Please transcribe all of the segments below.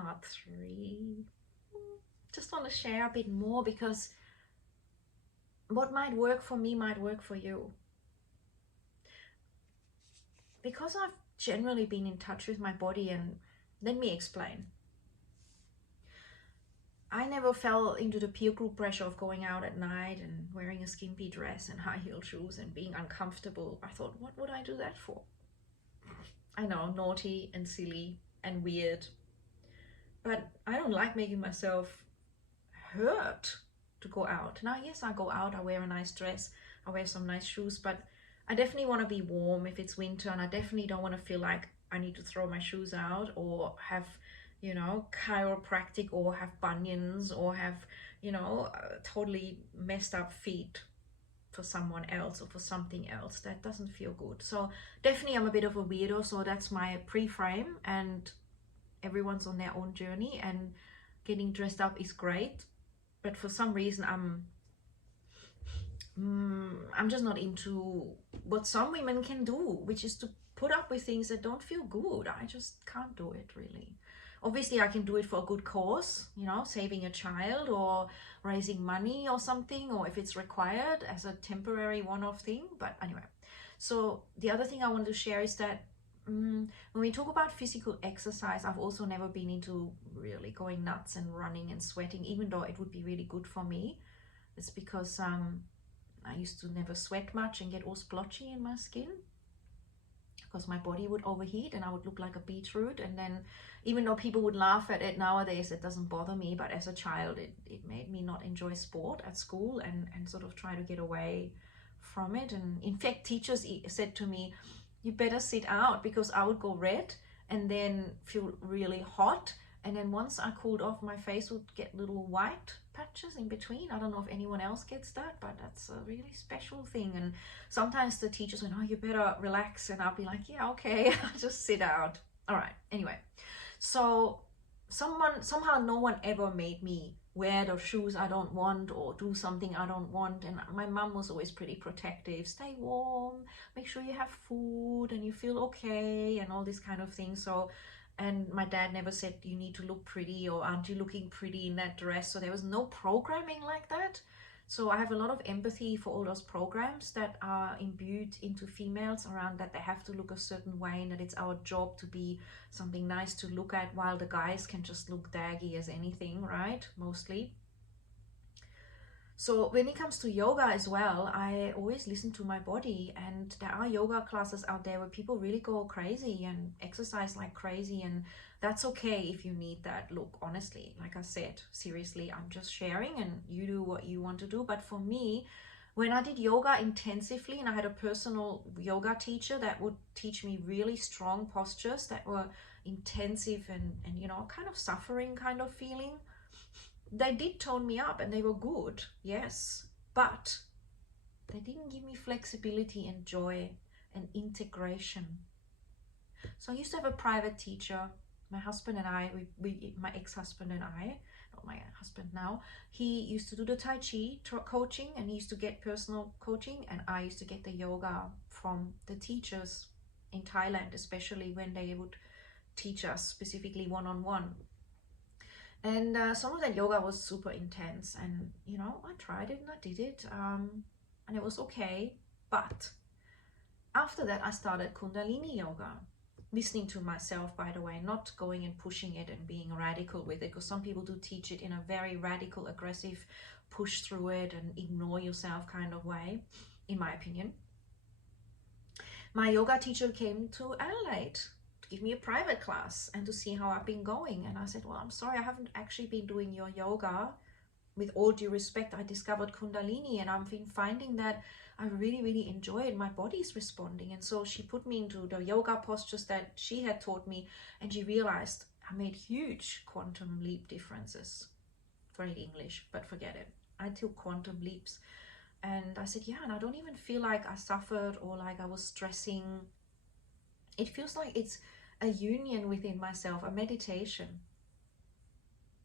part 3. Just want to share a bit more because what might work for me might work for you. Because I've generally been in touch with my body, and let me explain. I never fell into the peer group pressure of going out at night and wearing a skimpy dress and high heel shoes and being uncomfortable. I thought, what would I do that for? I know, naughty and silly and weird. But I don't like making myself hurt to go out. Now, yes, I go out, I wear a nice dress, I wear some nice shoes, but I definitely want to be warm if it's winter, and I definitely don't want to feel like I need to throw my shoes out or have, you know, chiropractic or have bunions or have, you know, totally messed up feet for someone else or for something else. That doesn't feel good. So definitely I'm a bit of a weirdo, so that's my pre-frame, and everyone's on their own journey, and getting dressed up is great, but for some reason I'm just not into what some women can do, which is to put up with things that don't feel good. I just can't do it, really. Obviously I can do it for a good cause, you know, saving a child or raising money or something, or if it's required as a temporary one-off thing. But anyway, so the other thing I want to share is that when we talk about physical exercise, I've also never been into really going nuts and running and sweating, even though it would be really good for me. It's because I used to never sweat much and get all splotchy in my skin because my body would overheat and I would look like a beetroot. And then even though people would laugh at it nowadays, it doesn't bother me, but as a child it made me not enjoy sport at school and sort of try to get away from it. And in fact, teachers said to me, you better sit out, because I would go red and then feel really hot, and then once I cooled off, my face would get little white patches in between. I don't know if anyone else gets that, but that's a really special thing. And sometimes the teachers went, oh, you better relax, and I'll be like, yeah, okay. I'll just sit out. All right, anyway, so somehow no one ever made me wear the shoes I don't want or do something I don't want. And my mom was always pretty protective. Stay warm, make sure you have food and you feel okay and all this kind of thing. So, and my dad never said you need to look pretty or aren't you looking pretty in that dress. So there was no programming like that. So I have a lot of empathy for all those programs that are imbued into females around that they have to look a certain way and that it's our job to be something nice to look at, while the guys can just look daggy as anything, right? Mostly. So when it comes to yoga as well, I always listen to my body, and there are yoga classes out there where people really go crazy and exercise like crazy, and that's okay if you need that. Look, honestly, like I said, seriously, I'm just sharing and you do what you want to do. But for me, when I did yoga intensively and I had a personal yoga teacher that would teach me really strong postures that were intensive and you know, kind of suffering kind of feeling, they did tone me up and they were good, yes, but they didn't give me flexibility and joy and integration. So I used to have a private teacher. My husband and I, my ex-husband and I, not my husband now, he used to do the Tai Chi coaching, and he used to get personal coaching, and I used to get the yoga from the teachers in Thailand, especially when they would teach us specifically one-on-one. And some of that yoga was super intense, and you know, I tried it and I did it, and it was okay. But after that I started Kundalini yoga, listening to myself, by the way, not going and pushing it and being radical with it, because some people do teach it in a very radical, aggressive, push through it and ignore yourself kind of way, in my opinion. My yoga teacher came to Adelaide give me a private class and to see how I've been going. And I said, well, I'm sorry, I haven't actually been doing your yoga. With all due respect, I discovered Kundalini and I've been finding that I really, really enjoy it. My body's responding. And so she put me into the yoga postures that she had taught me, and she realized I made huge quantum leap differences. Great English, but forget it. I took quantum leaps. And I said, yeah, and I don't even feel like I suffered or like I was stressing. It feels like it's a union within myself, a meditation,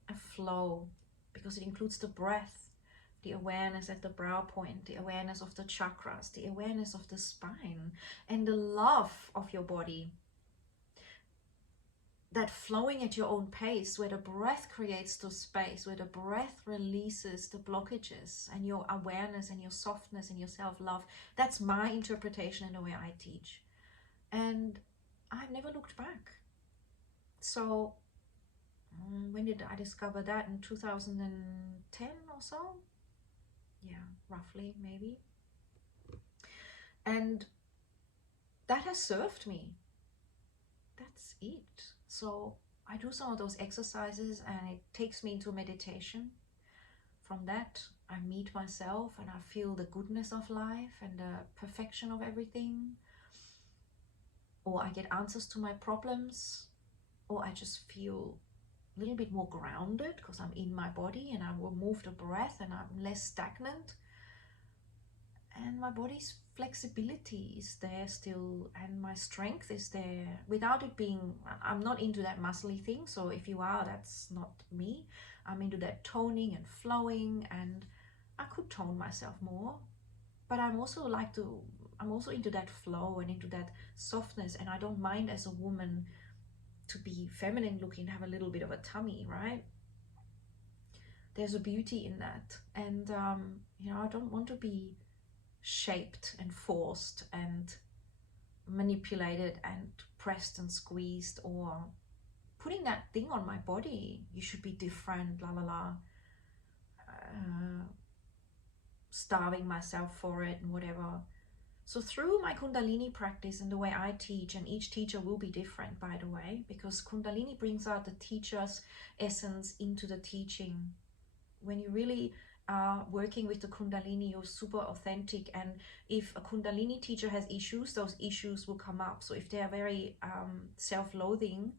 a flow, because it includes the breath, the awareness at the brow point, the awareness of the chakras, the awareness of the spine, and the love of your body. that flowing at your own pace, where the breath creates the space, where the breath releases the blockages, and your awareness and your softness and your self-love. That's my interpretation and the way I teach. And I've never looked back. So when did I discover that? In 2010 or so? Yeah, roughly, maybe. And that has served me. That's it. So I do some of those exercises and it takes me into meditation. From that, I meet myself and I feel the goodness of life and the perfection of everything. Or I get answers to my problems, or I just feel a little bit more grounded because I'm in my body and I will move the breath and I'm less stagnant. And my body's flexibility is there still, and my strength is there without it being, I'm not into that muscly thing. So if you are, that's not me. I'm into that toning and flowing, and I could tone myself more, but I'm also into that flow and into that softness. And I don't mind as a woman to be feminine looking, have a little bit of a tummy, right? There's a beauty in that. And I don't want to be shaped and forced and manipulated and pressed and squeezed, or putting that thing on my body, you should be different, la la la, starving myself for it and whatever. So through my Kundalini practice and the way I teach, and each teacher will be different, by the way, because Kundalini brings out the teacher's essence into the teaching. When you really are working with the Kundalini, you're super authentic. And if a Kundalini teacher has issues, those issues will come up. So if they are very self-loathing,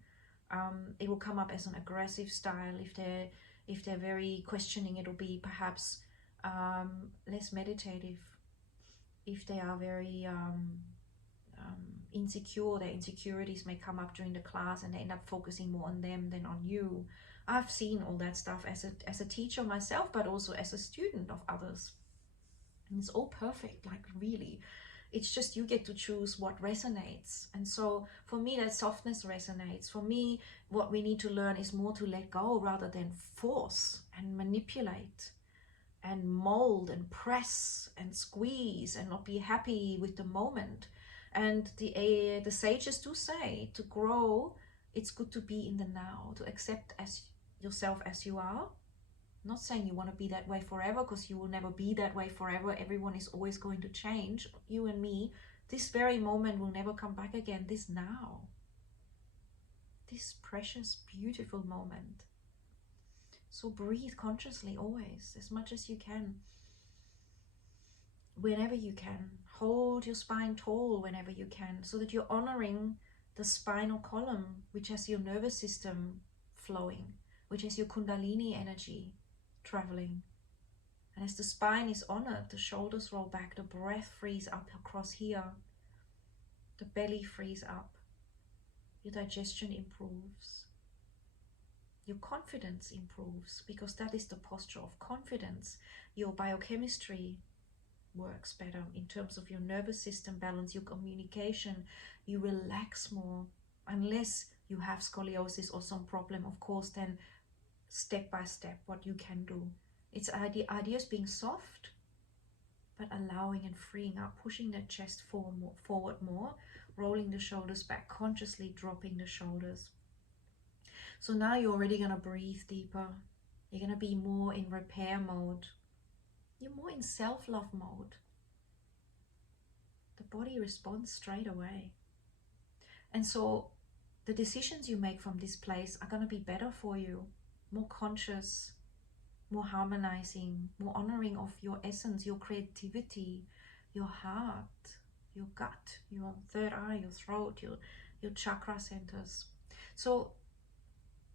it will come up as an aggressive style. If they're very questioning, it'll be perhaps less meditative. If they are very insecure, their insecurities may come up during the class and they end up focusing more on them than on you. I've seen all that stuff as a teacher myself, but also as a student of others. And it's all perfect, like really. It's just you get to choose what resonates. And so for me, that softness resonates. For me, what we need to learn is more to let go rather than force and manipulate and mold and press and squeeze and not be happy with the moment. And the sages do say, to grow, it's good to be in the now, to accept as yourself as you are. I'm not saying you want to be that way forever, because you will never be that way forever. Everyone is always going to change. You and me, this very moment will never come back again. This now, this precious, beautiful moment. So breathe consciously always, as much as you can. Whenever you can, hold your spine tall whenever you can, so that you're honoring the spinal column, which has your nervous system flowing, which has your Kundalini energy traveling. And as the spine is honored, the shoulders roll back, the breath frees up across here, the belly frees up, your digestion improves, your confidence improves, because that is the posture of confidence. Your biochemistry works better in terms of your nervous system balance, your communication. You relax more, unless you have scoliosis or some problem, of course, then step by step what you can do. It's ideas being soft, but allowing and freeing up, pushing the chest forward more, rolling the shoulders back, consciously dropping the shoulders. So now you're already going to breathe deeper. You're going to be more in repair mode. You're more in self-love mode. The body responds straight away. And so the decisions you make from this place are going to be better for you, more conscious, more harmonizing, more honoring of your essence, your creativity, your heart, your gut, your third eye, your throat, your chakra centers. So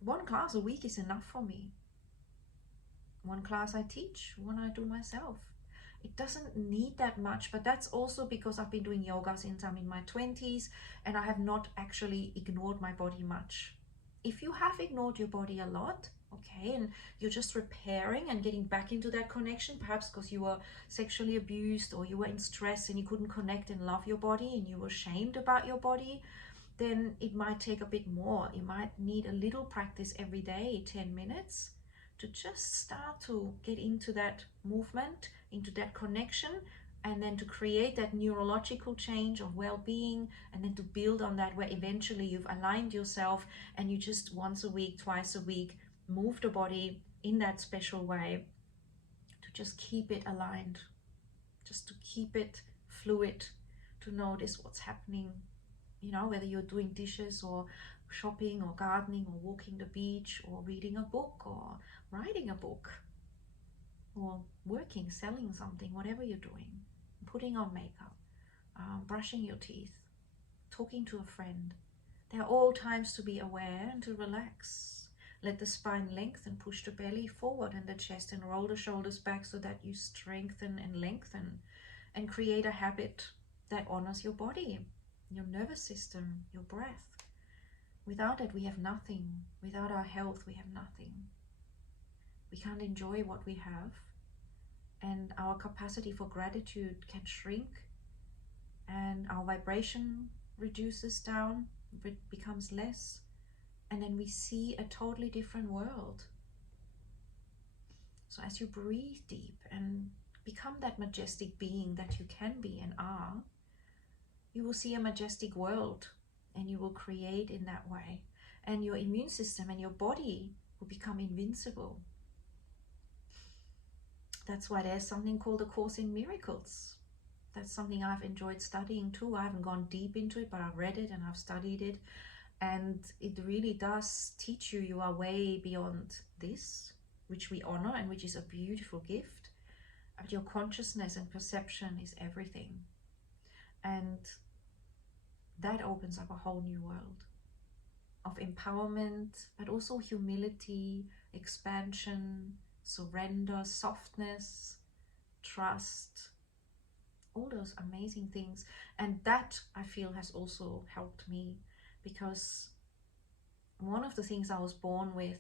one class a week is enough for me. One class I teach, one I do myself. It doesn't need that much, but that's also because I've been doing yoga since I'm in my 20s and I have not actually ignored my body much. If you have ignored your body a lot, okay, and you're just repairing and getting back into that connection, perhaps because you were sexually abused or you were in stress and you couldn't connect and love your body and you were ashamed about your body, then it might take a bit more. You might need a little practice every day, 10 minutes, to just start to get into that movement, into that connection, and then to create that neurological change of well-being, and then to build on that, where eventually you've aligned yourself and you just once a week, twice a week, move the body in that special way to just keep it aligned, just to keep it fluid, to notice what's happening, you know, whether you're doing dishes or shopping or gardening or walking the beach or reading a book or writing a book or working, selling something, whatever you're doing, putting on makeup, brushing your teeth, talking to a friend. They're all times to be aware and to relax. Let the spine lengthen, push the belly forward and the chest, and roll the shoulders back so that you strengthen and lengthen, and create a habit that honors your body, your nervous system, your breath. Without it, we have nothing. Without our health, we have nothing. We can't enjoy what we have, and our capacity for gratitude can shrink, and our vibration reduces down, it becomes less, and then we see a totally different world. So as you breathe deep and become that majestic being that you can be and are, you will see a majestic world, and you will create in that way, and your immune system and your body will become invincible. That's why there's something called A Course in Miracles. That's something I've enjoyed studying too. I haven't gone deep into it, but I've read it and I've studied it, and it really does teach you are way beyond this, which we honor and which is a beautiful gift. But your consciousness and perception is everything, and that opens up a whole new world of empowerment, but also humility, expansion, surrender, softness, trust, all those amazing things. And that, I feel, has also helped me, because one of the things I was born with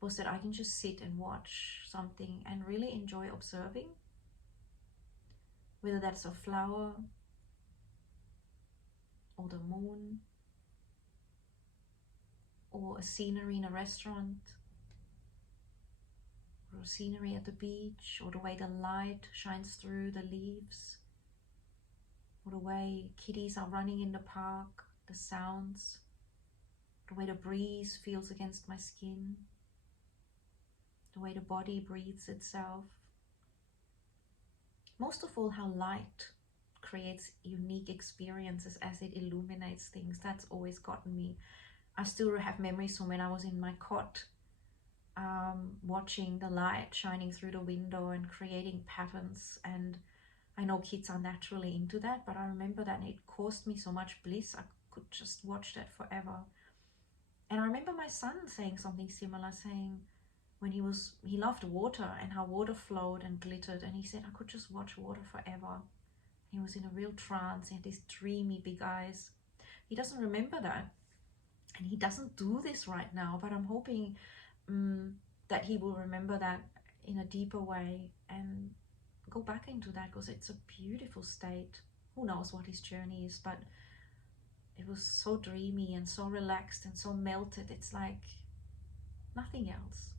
was that I can just sit and watch something and really enjoy observing, whether that's a flower or the moon or a scenery in a restaurant, or scenery at the beach, or the way the light shines through the leaves, or the way kitties are running in the park, the sounds, the way the breeze feels against my skin, the way the body breathes itself. Most of all, how light creates unique experiences as it illuminates things. That's always gotten me. I still have memories from when I was in my cot, watching the light shining through the window and creating patterns. And I know kids are naturally into that, but I remember that it caused me so much bliss. I could just watch that forever. And I remember my son saying something similar, saying when he loved water and how water flowed and glittered, and he said, I could just watch water forever. He was in a real trance. He had these dreamy big eyes. He doesn't remember that, and he doesn't do this right now, but I'm hoping that he will remember that in a deeper way and go back into that, because it's a beautiful state. Who knows what his journey is, but it was so dreamy and so relaxed and so melted. It's like nothing else.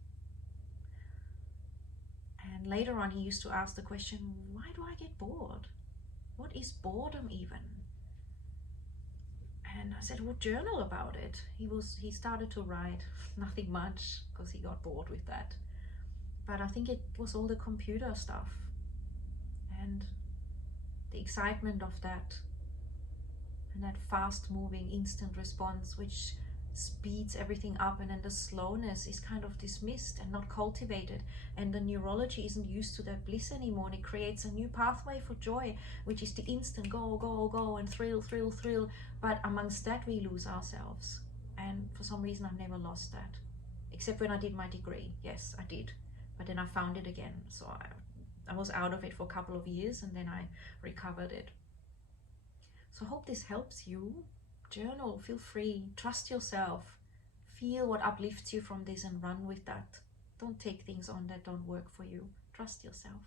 And later on, he used to ask the question, why do I get bored? What is boredom even? And I said, well, journal about it. He started to write, nothing much, because he got bored with that. But I think it was all the computer stuff and the excitement of that, and that fast moving instant response which speeds everything up, and then the slowness is kind of dismissed and not cultivated, and the neurology isn't used to that bliss anymore, and it creates a new pathway for joy, which is the instant go, go, go, and thrill, thrill, thrill. But amongst that, we lose ourselves, and for some reason I've never lost that, except when I did my degree. Yes, I did, but then I found it again. So I was out of it for a couple of years, and then I recovered it. So I hope this helps you. Journal, feel free, trust yourself, feel what uplifts you from this and run with that. Don't take things on that don't work for you. Trust yourself.